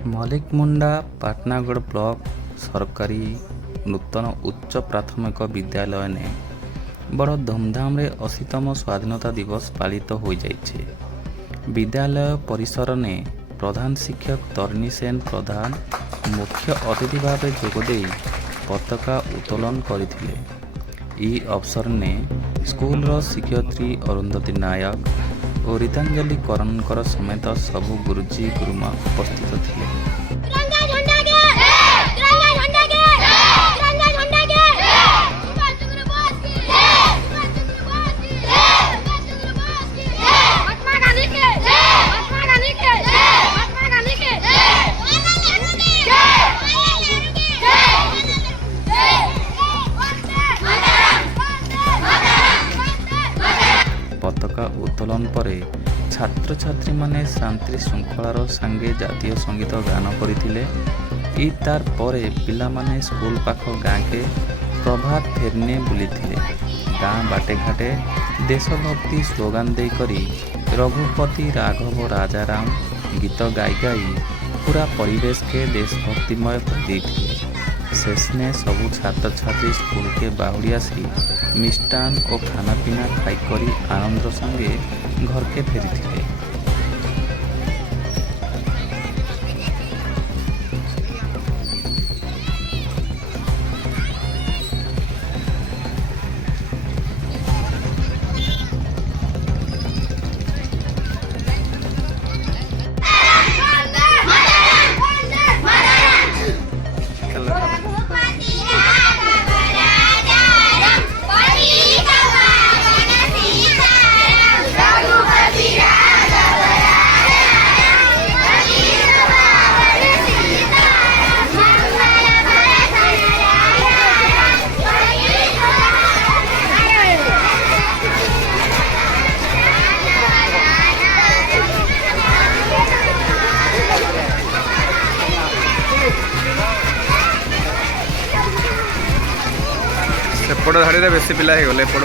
ମଲିକ ମୁଣ୍ଡା Patnagarh block ସରକାରୀ ନୂତନ ଉଚ୍ଚ ପ୍ରାଥମିକ ବିଦ୍ୟାଳୟ ନେ ବଡ଼ ଧୁମଧାମରେ 80ତମ ସ୍ୱାଧୀନତା ଦିବସ ପାଳିତ ହୋଇଯାଇଛି। ବିଦ୍ୟାଳୟ ପରିସର ନେ ପ୍ରଧାନ ଶିକ୍ଷକ ତରିଣୀ ସେନ ପ୍ରଧାନ ମୁଖ୍ୟ ଅତିଥି ଭାବେ ଯୋଗଦେଇ ପତାକା ଉତ୍ତୋଳନ କରିଥିଲେ। ଏହି ଅବସରରେ ସ୍କୁଲର ଶିକ୍ଷୟିତ୍ରୀ ଅରୁନ୍ଧତୀ ନାୟକ ଓ ରୀତାଞ୍ଜଳି କରଣଙ୍କର ସମେତ ସବୁ ଗୁରୁଜୀ ଗୁରୁମା ଉପସ୍ଥିତ ଥିଲେ। ପତାକା ଉତ୍ତୋଳନ ପରେ ଛାତ୍ରଛାତ୍ରୀମାନେ ଶାନ୍ତି ଶୃଙ୍ଖଳାର ସାଙ୍ଗେ ଜାତୀୟ ସଙ୍ଗୀତ ଗାନ କରିଥିଲେ। ତାର ପରେ ପିଲାମାନେ ସ୍କୁଲ ପାଖ ଗାଁକେ ପ୍ରଭାତ ଫେରିନେ ବୁଲିଥିଲେ। ଗାଁ ବାଟେ ଘାଟେ ଦେଶଭକ୍ତି ସ୍ଲୋଗାନ ଦେଇକରି ରଘୁପତି ରାଘବ ରାଜାରାମ ଗୀତ ଗାଇ ଗାଇ ପୁରା ପରିବେଶକେ ଦେଶଭକ୍ତିମୟ କରିଦେଇଥିଲେ। शेषने सबू छात्र छात्री स्कूल के बाहुड़ी आसी मिष्टान और खाना पीना खाईकरी आनंद संगे घर के फेरी थे। ସେପଟ ଧାଡ଼ିରେ ବେଶୀ ପିଲା ହେଇଗଲେ ଏପଟ